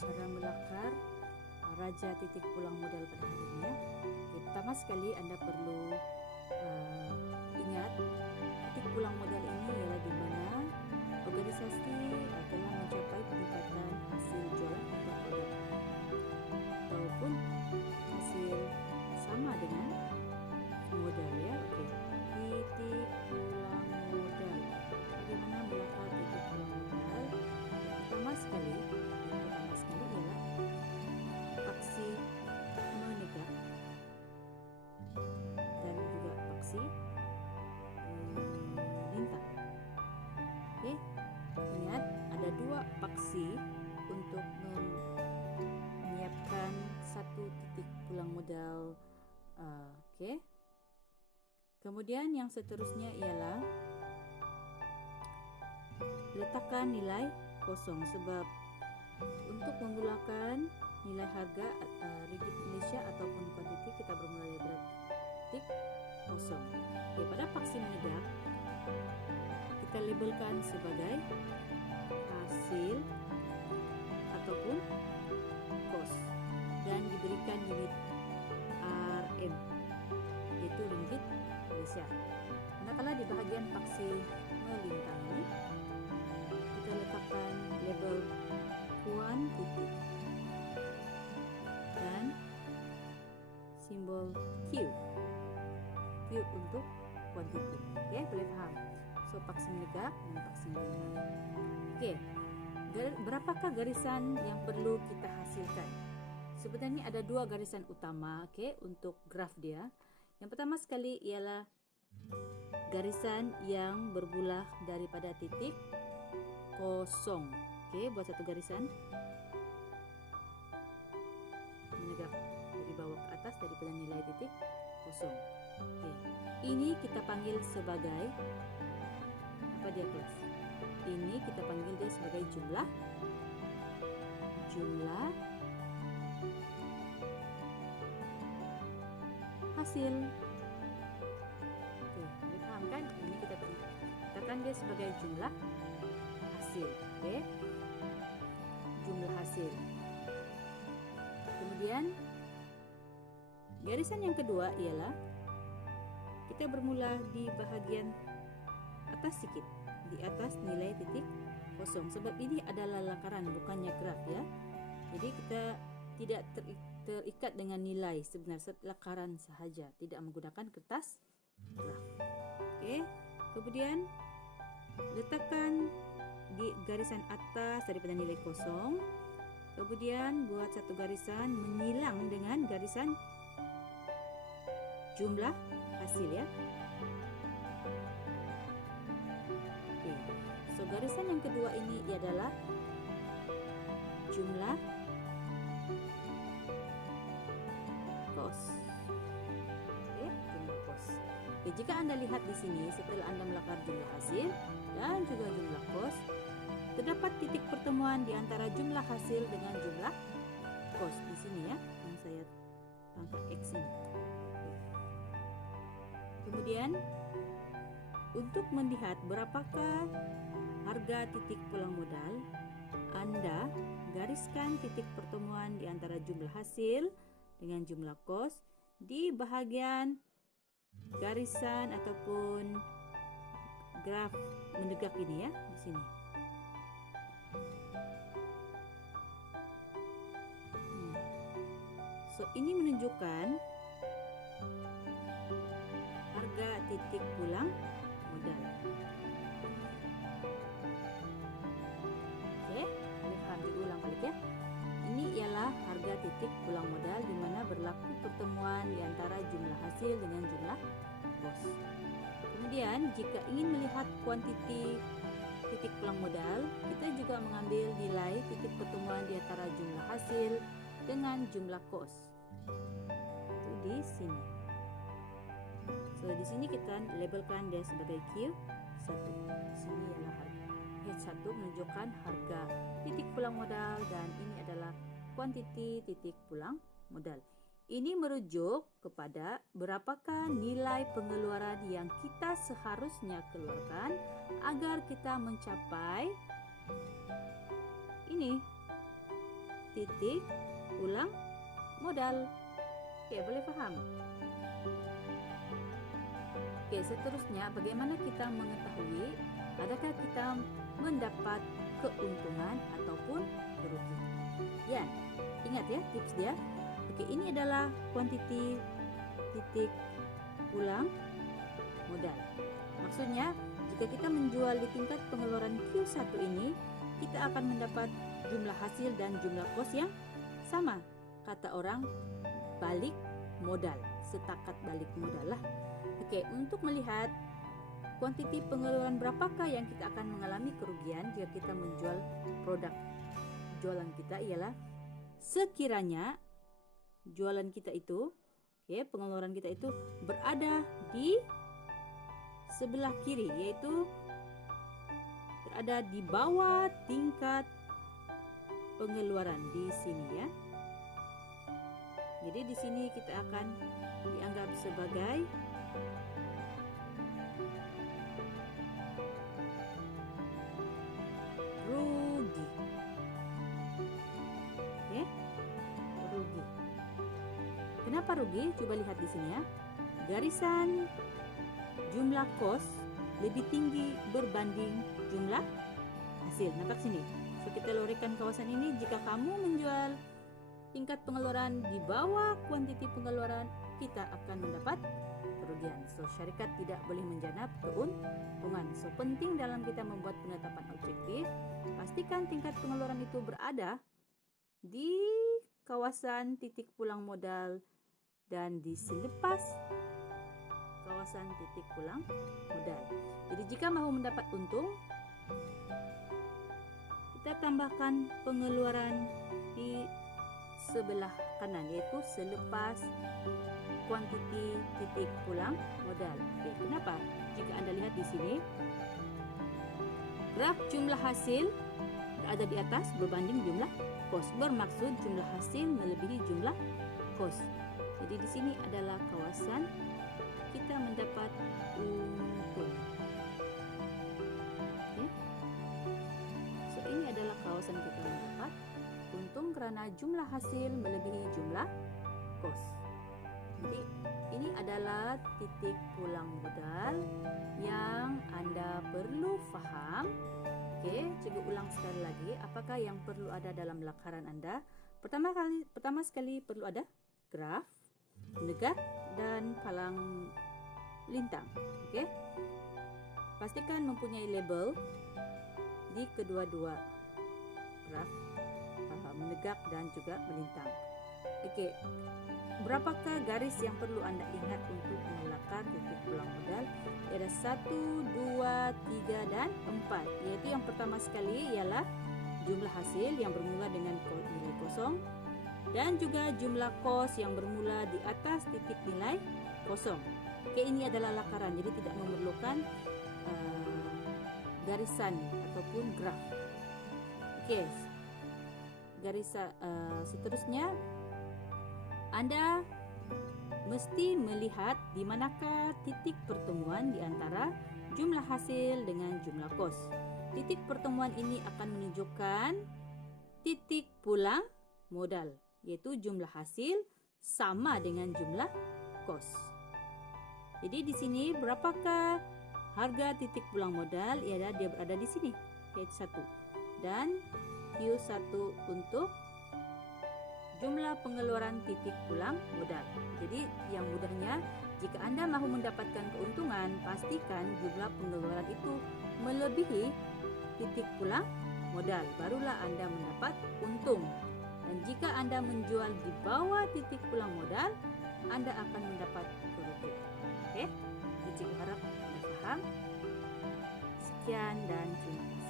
cara melakar raja titik pulang modal pada hari ini ya. Oke, pertama sekali Anda perlu ingat titik pulang modal ini ialah di mana organisasi telah mencapai peningkatan hasil jualan atau produk ataupun hasil sama dengan modal ya. Oke, titik pulang modal. Bagaimana melakar titik pulang modal? Pertama sekali ialah paksi menegak dan juga paksi lintang. Oke, ingat ada dua paksi untuk menyiapkan satu titik pulang modal. Oke. Kemudian yang seterusnya ialah letakkan nilai kosong, sebab untuk memulakan nilai harga ringgit Malaysia ataupun kuantiti kita bermula dari titik kosong. Oke, pada paksi menegak kita labelkan sebagai hasil ataupun kos dan diberikan unit RM yaitu ringgit Malaysia. Manakala di bahagian paksi melintang ini kita letakkan label kuantiti dan simbol Q untuk kuantiti. Oke, boleh paham? So, paksi menegak dan paksi melintang. Oke, berapakah garisan yang perlu kita hasilkan? Sebenarnya ada dua garisan utama, untuk graf dia. Yang pertama sekali ialah garisan yang berbulah daripada titik kosong. Buat satu garisan menegak dari bawah ke atas daripada nilai titik kosong. Ini kita panggil sebagai apa dia kelas? Ini kita panggil dia sebagai jumlah hasil. Boleh paham kan? Ini kita katakan dia sebagai jumlah hasil. Jumlah hasil. Kemudian garisan yang kedua ialah kita bermula di bahagian atas sedikit, di atas nilai titik kosong, sebab ini adalah lakaran bukannya graf ya. Jadi kita tidak terikat dengan nilai sebenarnya, lakaran sahaja, tidak menggunakan kertas graf. Kemudian letakkan di garisan atas daripada nilai kosong. Kemudian buat satu garisan menyilang dengan garisan jumlah hasil ya. So garisan yang kedua ini adalah jumlah kos. Jumlah kos. Jika Anda lihat di sini, setelah Anda melakar jumlah hasil dan juga jumlah kos, terdapat titik pertemuan di antara jumlah hasil dengan jumlah kos di sini ya, yang saya tangkap X ini. Kemudian untuk melihat berapakah harga titik pulang modal, Anda gariskan titik pertemuan di antara jumlah hasil dengan jumlah kos di bahagian garisan ataupun graf menegak ini ya, di sini. So ini menunjukkan harga titik pulang modal. Boleh paham, diulang balik ya. Ini ialah harga titik pulang modal di mana berlaku pertemuan di antara jumlah hasil dengan jumlah kos. Kemudian jika ingin melihat kuantiti titik pulang modal, kita juga mengambil nilai titik pertemuan di antara jumlah hasil dengan jumlah kos. Itu di sini. So di sini kita labelkan dia sebagai Q1. Di sini ialah harga. H1 menunjukkan harga titik pulang modal dan ini adalah kuantiti titik pulang modal. Ini merujuk kepada berapakah nilai pengeluaran yang kita seharusnya keluarkan agar kita mencapai ini titik pulang modal. Oke, boleh paham? Oke, seterusnya bagaimana kita mengetahui adakah kita mendapat keuntungan ataupun kerugian? Ya, ingat ya tips dia. Oke, ini adalah kuantiti titik pulang modal. Maksudnya, jika kita menjual di tingkat pengeluaran Q1 ini, kita akan mendapat jumlah hasil dan jumlah kos yang sama. Kata orang, balik modal, setakat balik modal lah. Oke, untuk melihat kuantiti pengeluaran berapakah yang kita akan mengalami kerugian jika kita menjual produk jualan kita ialah sekiranya jualan kita itu, pengeluaran kita itu berada di sebelah kiri, yaitu berada di bawah tingkat pengeluaran di sini ya. Jadi di sini kita akan dianggap sebagai rugi. Rugi. Kenapa rugi? Coba lihat di sini ya. Garisan jumlah kos lebih tinggi berbanding jumlah hasil. Nampak sini. So kita luruskan kawasan ini. Jika kamu menjual tingkat pengeluaran di bawah kuantiti pengeluaran, kita akan mendapat kerugian. So syarikat tidak boleh menjanab keuntungan. So penting dalam kita membuat penetapan objektif, pastikan tingkat pengeluaran itu berada di kawasan titik pulang modal dan di selepas kawasan titik pulang modal. Jadi jika mahu mendapat untung, kita tambahkan pengeluaran di sebelah kanan, yaitu selepas kuantiti titik pulang modal. Oke, kenapa? Jika Anda lihat di sini, graf jumlah hasil berada di atas berbanding jumlah kos. Bermaksud jumlah hasil melebihi jumlah kos. Jadi di sini adalah kawasan kita mendapat untung. Oke. So ini adalah kawasan kita mendapat untung karena jumlah hasil melebihi jumlah kos. Jadi ini adalah titik pulang modal yang Anda perlu faham. Oke, coba ulang sekali lagi. Apakah yang perlu ada dalam lakaran Anda? Pertama sekali perlu ada graf, negak, dan palang lintang. Oke. Pastikan mempunyai label di kedua-dua graf, menegak dan juga melintang. Oke, berapakah garis yang perlu Anda ingat untuk melakar titik pulang modal? Ada 1, 2, 3, dan 4. Yaitu yang pertama sekali ialah jumlah hasil yang bermula dengan nilai kosong dan juga jumlah kos yang bermula di atas titik nilai kosong. Oke, ini adalah lakaran, jadi tidak memerlukan garisan ataupun graf. Oke. Seterusnya Anda mesti melihat di manakah titik pertemuan di antara jumlah hasil dengan jumlah kos. Titik pertemuan ini akan menunjukkan titik pulang modal, yaitu jumlah hasil sama dengan jumlah kos. Jadi di sini berapakah harga titik pulang modal? Dia berada di sini, H1. Dan Q1 untuk jumlah pengeluaran titik pulang modal. Jadi yang mudahnya, jika Anda mahu mendapatkan keuntungan, pastikan jumlah pengeluaran itu melebihi titik pulang modal. Barulah Anda mendapat untung. Dan jika Anda menjual di bawah titik pulang modal, Anda akan mendapat kerugian. Oke? Jadi harap Anda paham. Sekian dan terima kasih.